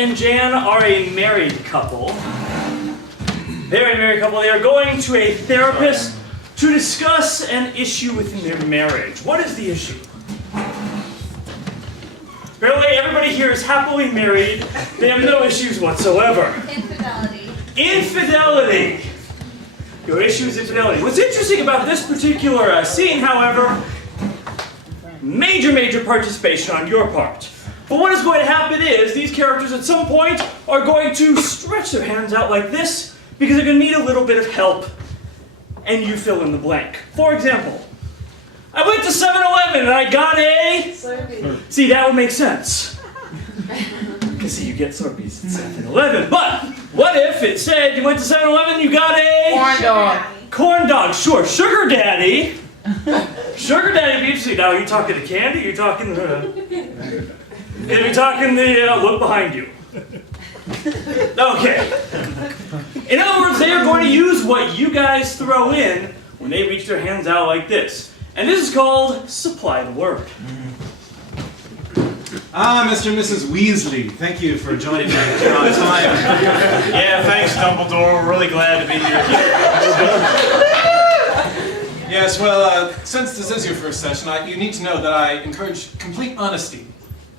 and Jan are a married couple. They're a married couple. They are going to a therapist to discuss an issue within their marriage. What is the issue? Apparently, everybody here is happily married. They have no issues whatsoever. Infidelity. Infidelity. Your issue is infidelity. What's interesting about this particular scene, however, major participation on your part. But what is going to happen is these characters at some point are going to stretch their hands out like this because they're going to need a little bit of help, and you fill in the blank. For example, I went to 7-Eleven and I got a... Slurpee. See, that would make sense. Because see, you get Slurpees at 7-Eleven. But what if it said you went to 7-Eleven and you got a... Corn dog. Corn dog, sure. Sugar daddy. Sugar daddy would be interesting. Now, are you talking the candy? Are you talking the... Are you talking the... look behind you. Okay. In other words, they are going to use what you guys throw in when they reach their hands out like this. And this is called supply the word. Ah, Mr. and Mrs. Weasley, thank you for joining me here on time. Yeah, thanks, Dumbledore. We're really glad to be here. Yes, well, since this is your first session, you need to know that I encourage complete honesty.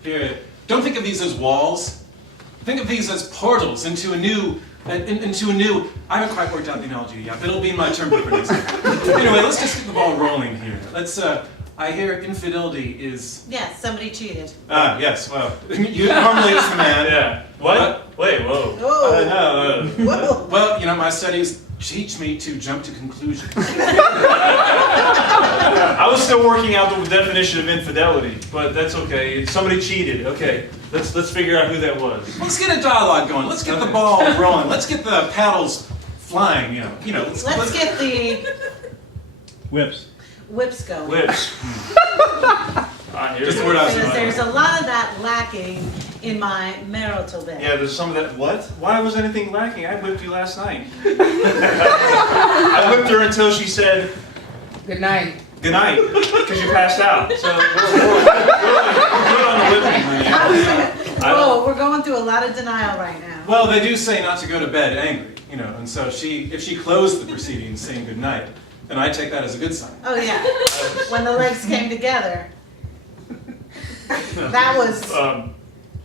Here, don't think of these as walls. Think of these as portals into a new, I haven't quite worked out the analogy yet, but it'll be in my term paper next time. Anyway, let's just get the ball rolling here. I hear infidelity is... Yes, somebody cheated. Ah, yes, well, normally it's the man. Yeah. What? Wait, whoa. Oh. No, Whoa. well, my studies teach me to jump to conclusions. I was still working out the definition of infidelity, but that's okay. Somebody cheated. Okay. Let's figure out who that was. Let's get a dialogue going. Let's get the ball rolling. Let's get the paddles flying, Let's get the Whips. whips going. Whips. Just the word I was Because saying. there's a lot of that lacking in my marital bed. Yeah, there's some of that. What? Why was anything lacking? I whipped you last night. I whipped her until she said Good night. good night because you passed out. So we're good on the whipping. Whoa, we're going through a lot of denial right now. Well, they do say not to go to bed angry, and so if she closed the proceedings saying good night, then I take that as a good sign. Oh yeah, when the legs came together. That was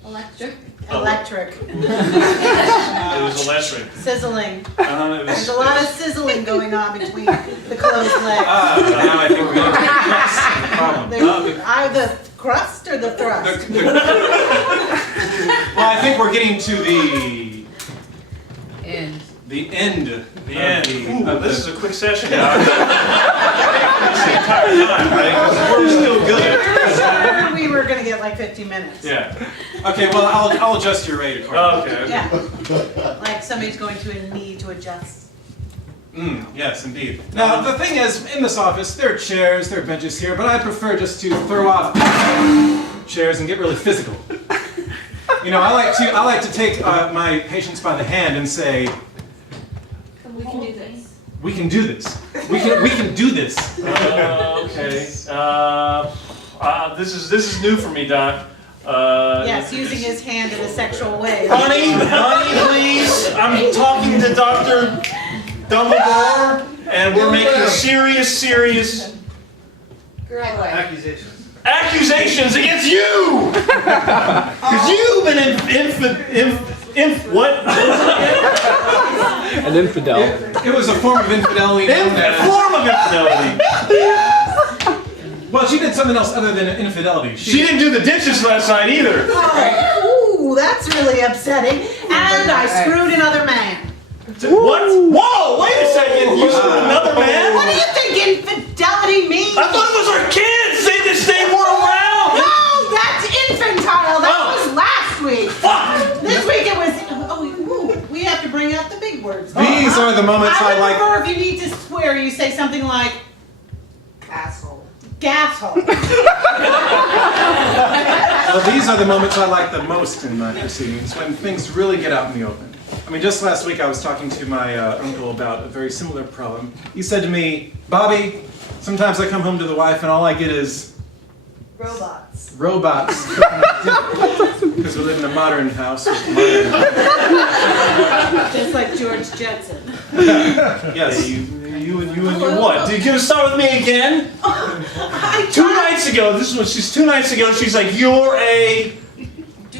Electric. electric. It was electric. Sizzling. It There's was, a lot of sizzling going on between the closed legs. Now I think we're going to press the problem. The crust or the thrust? Well, I think we're getting to the End. end. the end. of This is a quick session now. This the entire time, right? 'Cause we're still good. We were going to get like 15 minutes. Yeah. Okay, well, I'll adjust your rate accordingly. Okay. Yeah. Like somebody's going to need to adjust. Yes, indeed. Now, the thing is, in this office, there are chairs, there are benches here, but I prefer just to throw off chairs and get really physical. I like to take my patients by the hand and say, We can do this. we can do this. We can do this. Okay. This is new for me, Doc. Yes, using his hand in a sexual way. Honey, please. I'm talking to Dr. Dumbledore, and we're making serious accusations against you! Because you've been what? An infidel. It was a form of infidelity. A form of infidelity. Well, she did something else other than infidelity. She didn't do the dishes last night either. Ooh, that's really upsetting. And I screwed another man. What? Whoa, wait a second. You screwed another man? What do you think infidelity means? I thought it was our kids. They weren't around. No, that's infantile. That was last week. Fuck. This week it was. We have to bring out the big words. These are the moments I I would like. prefer if you need to swear, you say something like Asshole. "gasshole." Well, these are the moments I like the most in my proceedings, when things really get out in the open. I mean, just last week I was talking to my uncle about a very similar problem. He said to me, Bobby, sometimes I come home to the wife and all I get is Robots. Robots. Because we live in a modern house with modern. Just like George Jetson. Yes. You and what? Dude, can you start with me again? I Two nights ago, she's like, you're a...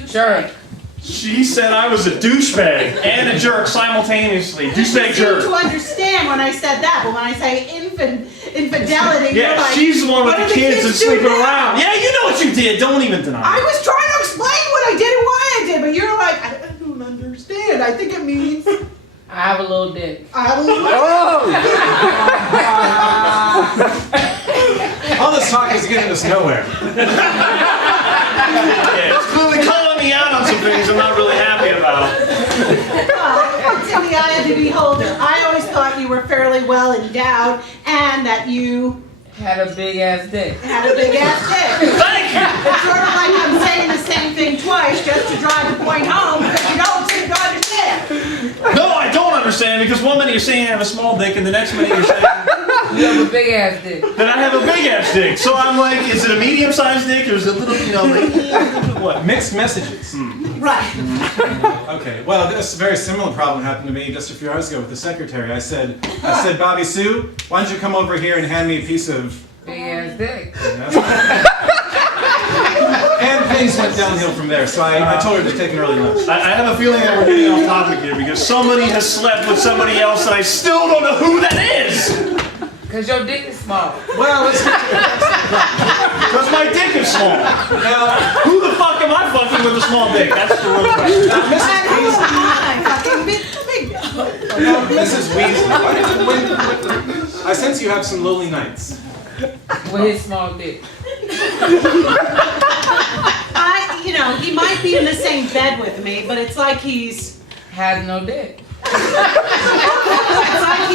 Jerk. She said I was a douchebag and a jerk simultaneously. Douchebag seem jerk. to understand when I said that, but when I say infidelity, you're Yeah, like, she's the one with what the do kids and do sleeping now? around. Yeah, you know what you did. Don't even deny I it. was trying to explain what I did and why I did, but you're like, I don't understand. I think it means I have a little dick. I have a little. All this talk is getting us nowhere. Yeah, it's clearly calling me out on some things I'm not really happy about. Well, it's in the eye of the beholder. I always thought you were fairly well endowed and that you Had a big ass dick. had a big ass dick. Thank you. It's sort of like I'm saying the same thing twice just to drive the point home because you don't seem to understand. No, I don't understand because one minute you're saying I have a small dick and the next minute you're saying You have a big ass dick. that I have a big ass dick. So I'm like, is it a medium-sized dick or is it a little, like, what? Mixed messages. Right. Okay, well, this very similar problem happened to me just a few hours ago with the secretary. I said, Bobby Sue, why don't you come over here and hand me a piece of... Big ass dick. And things went downhill from there, so I told her to take an early lunch. I have a feeling that we're getting off topic here because somebody has slept with somebody else and I still don't know who that is. Cause your dick is small. Well, let's get to the Because my dick is small. Now, Who the fuck am I fucking with a small dick? That's the real question. now, Mrs. And who Weasley, am I? Fucking big. now, Mrs. Weasley, I sense you have some lonely nights. With his small dick. He might be in the same bed with me, but it's like he's. Has no dick. It's like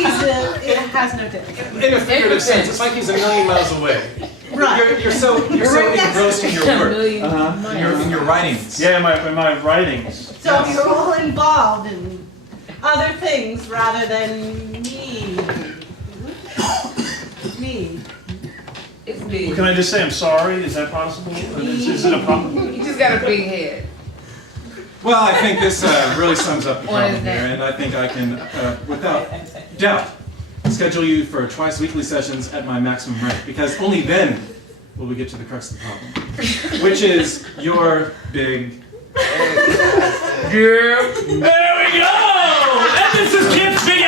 it has no dick. In a figurative sense, it's like he's a million miles away. Right. You're so Right next engrossed in your A work, million in your writings. Yeah, in my writings. So you're all involved in other things rather than me. Me. It's Well, big. can I just say I'm sorry? Is that possible? Is it a problem? You just got a big head. Well, I think this really sums up the What is problem here, that? and I think I can, without doubt, schedule you for twice weekly sessions at my maximum rate, because only then will we get to the crux of the problem, which is your big... There we go! And this is Kid's Big